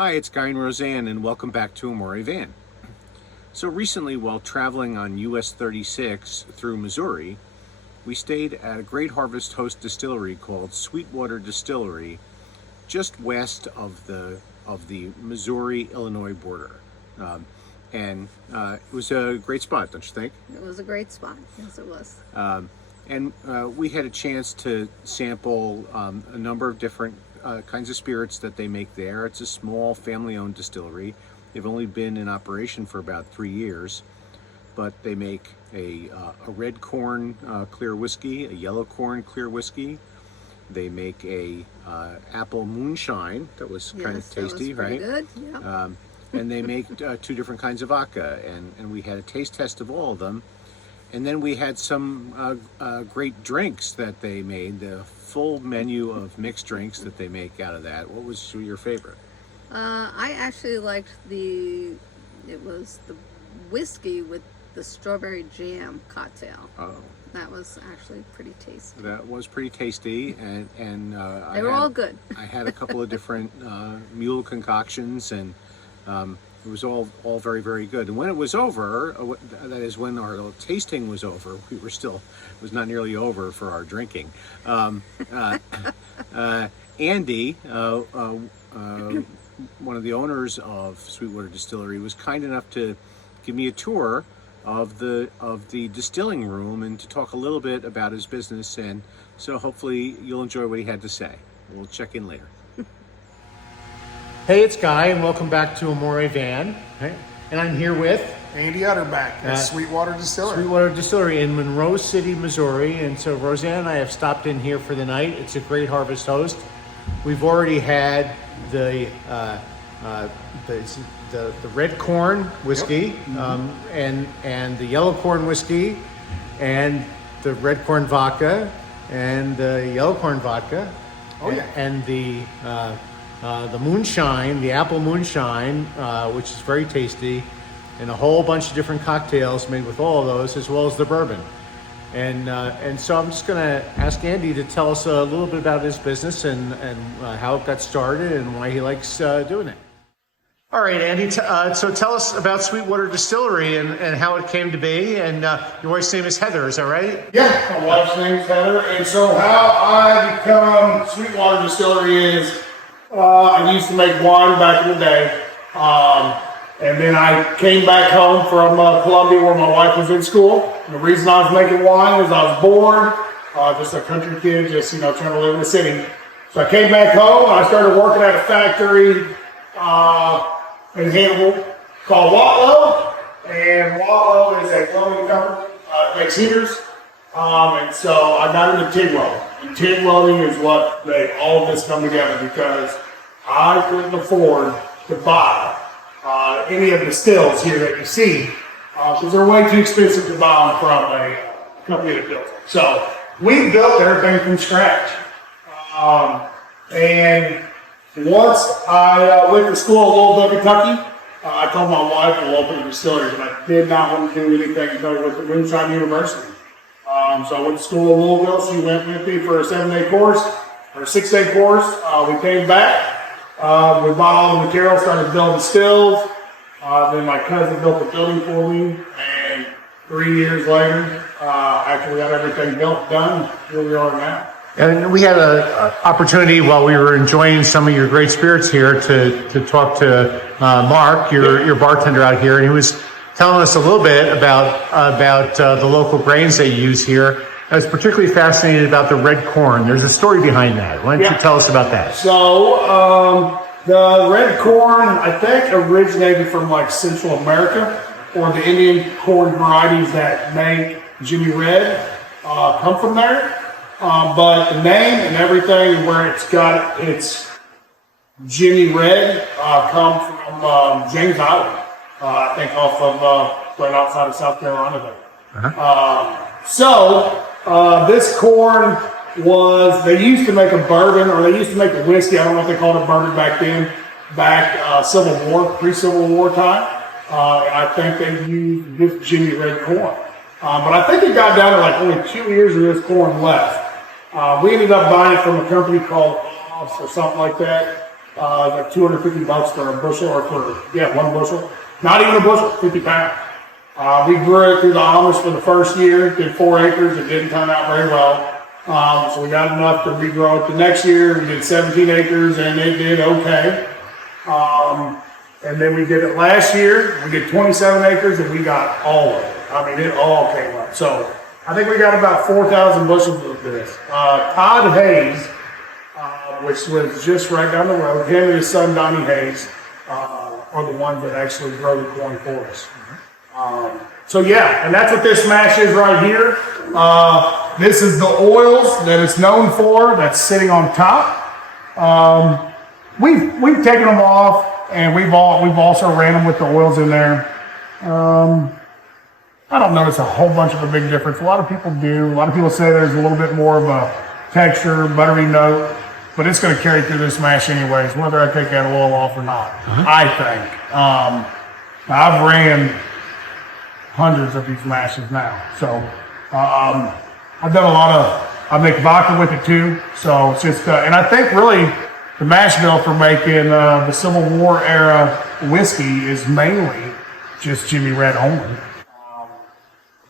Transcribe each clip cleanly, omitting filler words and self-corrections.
Hi, it's Guy and Roseanne, and welcome back to Amore Van. So recently, while traveling on US 36 through Missouri, we stayed at a great Harvest Host distillery called Sweetwater Distillery, just west of the Missouri-Illinois border. It was a great spot, don't you think? It was a great spot. Yes, it was. We had a chance to sample a number of different kinds of spirits that they make there. It's a small family-owned distillery. They've only been in operation for about 3 years, but they make a red corn clear whiskey, a yellow corn clear whiskey. They make a apple moonshine that was kind of tasty, that was right? Good. Yeah. And they make 2 different kinds of vodka, and we had a taste test of all of them. And then we had some great drinks that they made, the full menu of mixed drinks that they make out of that. What was your favorite? I actually liked it was the whiskey with the strawberry jam cocktail. Oh, That was actually pretty tasty. that was pretty tasty, and They were all good. I had a couple of different mule concoctions, and it was all very, very good. And when it was over, that is when our tasting was over, it was not nearly over for our drinking. Andy, one of the owners of Sweetwater Distillery, was kind enough to give me a tour of the distilling room and to talk a little bit about his business. And so hopefully you'll enjoy what he had to say. We'll check in later. Hey, it's Guy, and welcome back to Amore Van. Right? And I'm here with Andy Utterback at Sweetwater Distillery. Sweetwater Distillery in Monroe City, Missouri. And so Roseanne and I have stopped in here for the night. It's a great Harvest Host. We've already had the red corn whiskey, Yep. and the yellow corn whiskey, and the red corn vodka, and the yellow corn vodka. Oh, yeah. And the moonshine, the apple moonshine, which is very tasty, and a whole bunch of different cocktails made with all of those, as well as the bourbon. And so I'm just going to ask Andy to tell us a little bit about his business and how it got started and why he likes doing it. All right, Andy, so tell us about Sweetwater Distillery and how it came to be. And your wife's name is Heather, is that right? Yeah, my wife's name is Heather. And so how I become Sweetwater Distillery is I used to make wine back in the day. And then I came back home from Columbia where my wife was in school. And the reason I was making wine is I was bored, just a country kid, just, trying to live in the city. So I came back home, I started working at a factory in Hannibal called Watlow. And Watlow is a plumbing company, makes heaters. And so I got into TIG welding. And TIG welding is what made all of this come together because I couldn't afford to buy any of the stills here that you see because they're way too expensive to buy them from a company that built them. So we built everything from scratch. And once I went to school in Louisville, Kentucky, I told my wife to open a distillery, but I did not want to do anything until I went to Moonshine University. So I went to school in Louisville. She went with me for a 7-day course, or a 6-day course. We came back. We bought all the materials, started building stills. Then my cousin built the building for me, and 3 years later, after we got everything done, here we are now. And we had an opportunity while we were enjoying some of your great spirits here to talk to Mark, your bartender out here, and he was telling us a little bit about the local grains they use here. I was particularly fascinated about the red corn. There's a story behind that. Why don't you tell us about that? So the red corn, I think, originated from like Central America, or the Indian corn varieties that make Jimmy Red come from there. But the name and everything, where it's got its Jimmy Red, come from James Island. I think off of right outside of South Carolina there. This corn they used to make a bourbon, or they used to make a whiskey. I don't know if they called it bourbon back then, Civil War, pre-Civil War time. And I think they used this Jimmy Red corn. But I think it got down to like only 2 years of this corn left. We ended up buying it from a company called or something like that. Like $250 for a bushel, or for, one bushel. Not even a bushel, 50 pounds. We grew it through the Amish for the first year, did 4 acres. It didn't turn out very well. So we got enough to regrow it the next year. We did 17 acres and it did okay. And then we did it last year. We did 27 acres and we got all of it. I mean, it all came up. So I think we got about 4,000 bushels of this. Todd Hayes, which was just right down the road, him and his son Donnie Hayes are the ones that actually grow the corn for us. So yeah, and that's what this mash is right here. This is the oils that it's known for, that's sitting on top. We've taken them off, and we've also ran them with the oils in there. I don't notice a whole bunch of a big difference. A lot of people do. A lot of people say there's a little bit more of a texture, buttery note, but it's going to carry through this mash anyways, whether I take that oil off or not. I think. I've ran hundreds of these mashes now, so I've done a lot of. I make vodka with it too, so it's just. And I think really the mash bill for making the Civil War era whiskey is mainly just Jimmy Red only.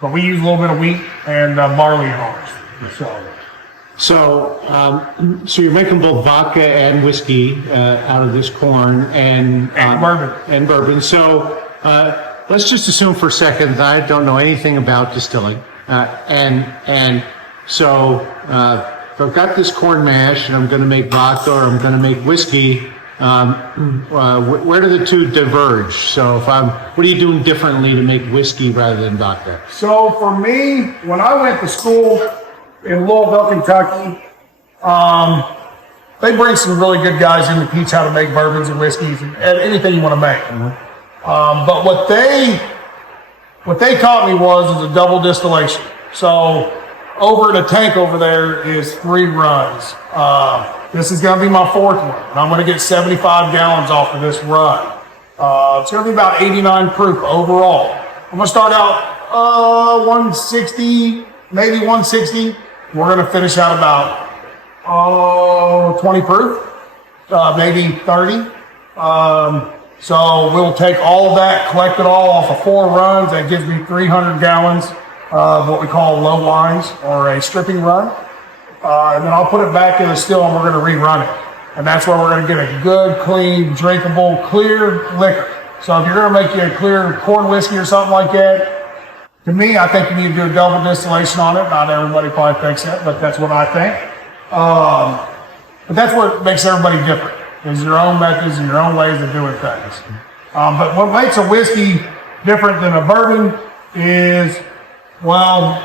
But we use a little bit of wheat and barley in ours. So you're making both vodka and whiskey out of this corn and bourbon. And bourbon. So let's just assume for a second that I don't know anything about distilling, and so if I've got this corn mash and I'm going to make vodka or I'm going to make whiskey. Where do the two diverge? So what are you doing differently to make whiskey rather than vodka? So for me, when I went to school in Louisville, Kentucky, they bring some really good guys in to teach how to make bourbons and whiskeys and anything you want to make. But what they taught me was a double distillation. So over in a tank over there is 3 runs. This is going to be my 4th one. And I'm going to get 75 gallons off of this run. It's going to be about 89 proof overall. I'm going to start out 160, maybe 160. We're going to finish out about 20 proof, maybe 30. So we'll take all of that, collect it all off of 4 runs. That gives me 300 gallons of what we call low lines or a stripping run. And then I'll put it back in the still and we're going to rerun it. And that's where we're going to get a good, clean, drinkable, clear liquor. So if you're going to make you a clear corn whiskey or something like that, to me, I think you need to do a double distillation on it. Not everybody probably thinks that, but that's what I think. But that's what makes everybody different, is your own methods and your own ways of doing things. But what makes a whiskey different than a bourbon is, well,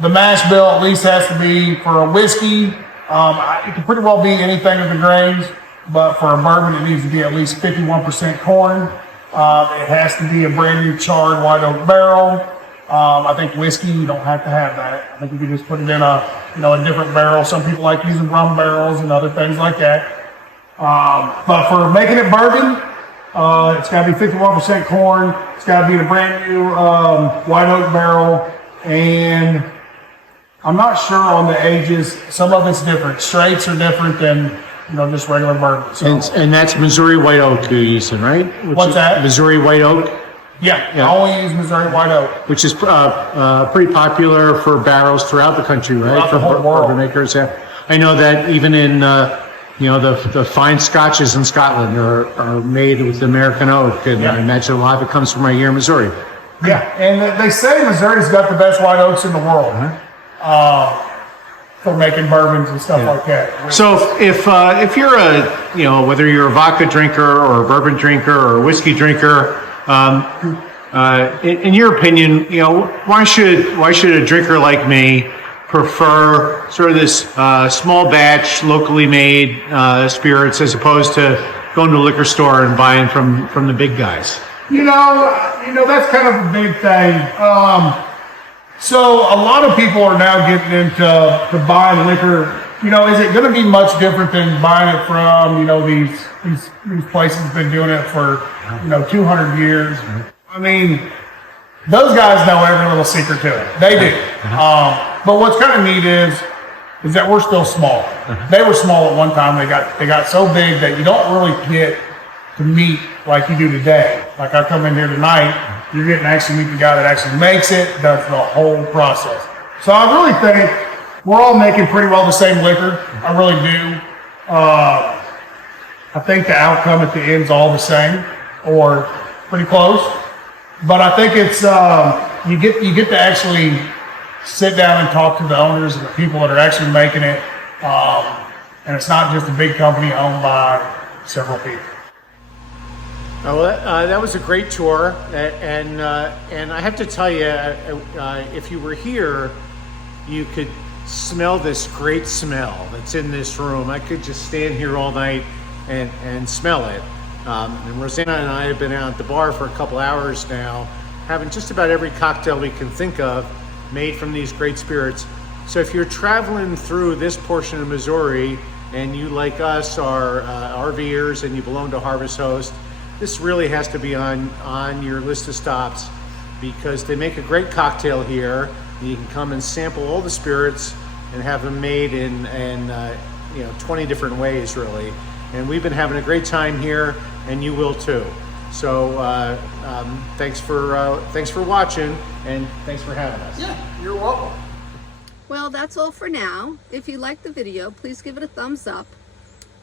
the mash bill at least has to be for a whiskey. It can pretty well be anything of the grains, but for a bourbon, it needs to be at least 51% corn. It has to be a brand new charred white oak barrel. I think whiskey, you don't have to have that. I think you can just put it in a different barrel. Some people like using rum barrels and other things like that. But for making it bourbon, it's got to be 51% corn. It's got to be in a brand new white oak barrel, and I'm not sure on the ages. Some of it's different. Straights are different than just regular bourbon. So, and that's Missouri white oak you're using, right? What's that? Missouri white oak. Yeah, I only use Missouri white oak, which is pretty popular for barrels throughout the country, right? Throughout the whole world. Bourbon makers, yeah. I know that even in the fine scotches in Scotland are made with American oak, and I imagine a lot of it comes from right here in Missouri. Yeah, and they say Missouri's got the best white oaks in the world. For making bourbons and stuff like that. So if you're whether you're a vodka drinker or a bourbon drinker or a whiskey drinker, in your opinion, why should a drinker like me prefer sort of this small batch, locally made spirits as opposed to going to a liquor store and buying from the big guys? That's kind of a big thing. So a lot of people are now getting into buying liquor. Is it going to be much different than buying it from these places that have been doing it for 200 years? I mean, those guys know every little secret to it. They do. But what's kind of neat is is that we're still small. They were small at one time. They got so big that you don't really get to meet like you do today. Like I come in here tonight, you're getting to actually meet the guy that actually makes it, does the whole process. So I really think we're all making pretty well the same liquor. I really do. I think the outcome at the end's all the same, or pretty close. But I think it's you get to actually sit down and talk to the owners and the people that are actually making it, and it's not just a big company owned by several people. Oh, well, that was a great tour, and I have to tell you, if you were here, you could smell this great smell that's in this room. I could just stand here all night and smell it. And Rosanna and I have been out at the bar for a couple hours now, having just about every cocktail we can think of made from these great spirits. So if you're traveling through this portion of Missouri and you, like us, are RVers and you belong to Harvest Host, this really has to be on your list of stops, because they make a great cocktail here. You can come and sample all the spirits and have them made in 20 different ways, really. And we've been having a great time here, and you will too. So thanks for watching, and thanks for having us. Yeah, you're welcome. Well, that's all for now. If you liked the video, please give it a thumbs up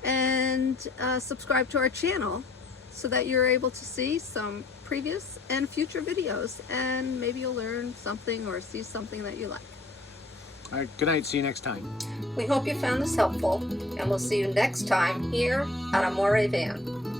and subscribe to our channel so that you're able to see some previous and future videos, and maybe you'll learn something or see something that you like. All right, good night. See you next time. We hope you found this helpful, and we'll see you next time here at Amore Van.